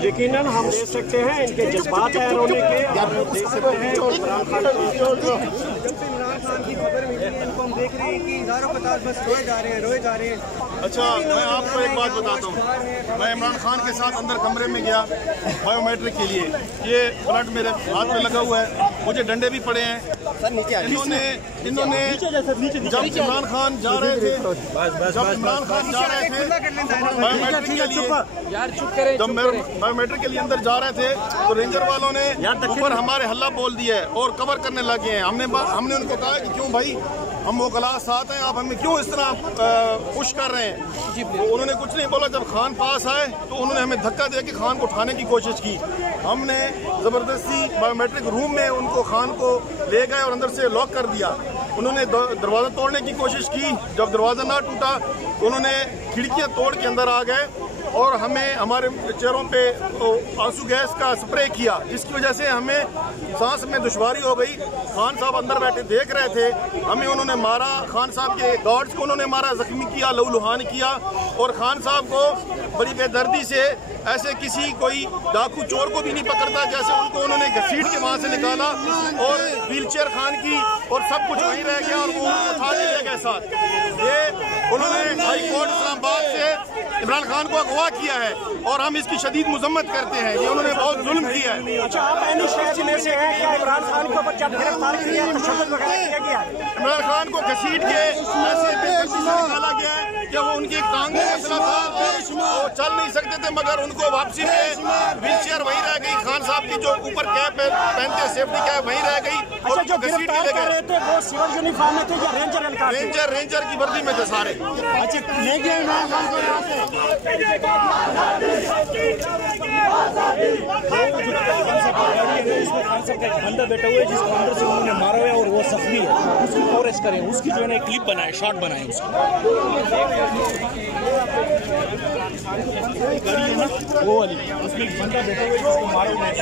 यकीनन हम देख सकते हैं इनके जज्बात हैं रोने के। आप देख सकते हैं इमरान खान की खबर मिली है, इनको हम देख रहे हैं कि हज़ारों पचास बस रोए जा रहे हैं। अच्छा, मैं आपको एक बात बताता हूँ। मैं इमरान खान के साथ अंदर कमरे में गया बायोमेट्रिक के लिए। ये ब्लड मेरे हाथ में लगा हुआ है, मुझे डंडे भी पड़े हैं। इन्होंने जब इमरान खान जा रहे थे बायोमेट्रिक के लिए, जब बायोमेट्रिक के लिए अंदर जा रहे थे तो रेंजर वालों ने ऊपर हमारे हल्ला बोल दिया है और कवर करने लगे हैं। हमने उनको कहा कि क्यों भाई, हम वो क्लास साथ हैं, आप हमें क्यों इस तरह पुश कर रहे हैं। तो उन्होंने कुछ नहीं बोला। जब खान पास आए तो उन्होंने हमें धक्का दे के खान को उठाने की कोशिश की। हमने ज़बरदस्ती बायोमेट्रिक रूम में उनको खान को ले गए और अंदर से लॉक कर दिया। उन्होंने दरवाज़ा तोड़ने की कोशिश की। जब दरवाज़ा ना टूटा तो उन्होंने खिड़कियाँ तोड़ के अंदर आ गए और हमें हमारे चेहरों पे आंसू गैस का स्प्रे किया, जिसकी वजह से हमें सांस में दुश्वारी हो गई। खान साहब अंदर बैठे देख रहे थे, हमें उन्होंने मारा। खान साहब के गार्ड्स को उन्होंने मारा, जख्मी किया, लहूलुहान किया। और खान साहब को बड़ी बेदर्दी से, ऐसे किसी कोई डाकू चोर को भी नहीं पकड़ता, जैसे उनको उन्होंने घसीट के वहाँ से निकाला और व्हीलचेयर खान की और सब कुछ वहीं रह गया और वो उठा के ले गए साथ। ये उन्होंने हाई कोर्ट इस्लामाबाद से इमरान खान को अगवा किया है और हम इसकी शदीद मजम्मत करते हैं। ये उन्होंने बहुत जुल्म किया है। अच्छा, आप में से हैं क्या इमरान खान को बच्चा गिरफ्तार किया, तशद्दुद वगैरह किया गया? इमरान खान को घसीट के ऐसे निकाला गया है कि वो उनकी एक टांग में मसला था, वो चल नहीं सकते थे, मगर उनको वापसी में व्हीलचेयर वहीं रह गई। खान साहब की जो ऊपर कैप पहनते सेफ्टी कैप वहीं रह गई। अच्छा, जो गिरफ्तार कर रहे थे वो सिविल यूनिफॉर्म में थे या रेंजर की वर्दी में थे सारे। अच्छा, ले गया इमरान खान को यहाँ से। इसमें खान साहब का एक बंदा बैठा हुआ है जिसको अंदर से उन्होंने मारा हुआ है और वो जख्मी है, उसकी कवरेज करें, उसकी जो है ना क्लिप बनाए, शॉट बनाए उसकी। गाड़ी है ना वो वाली, उसमें एक बंदा बैठा हुआ है जिसको मारा हुआ है।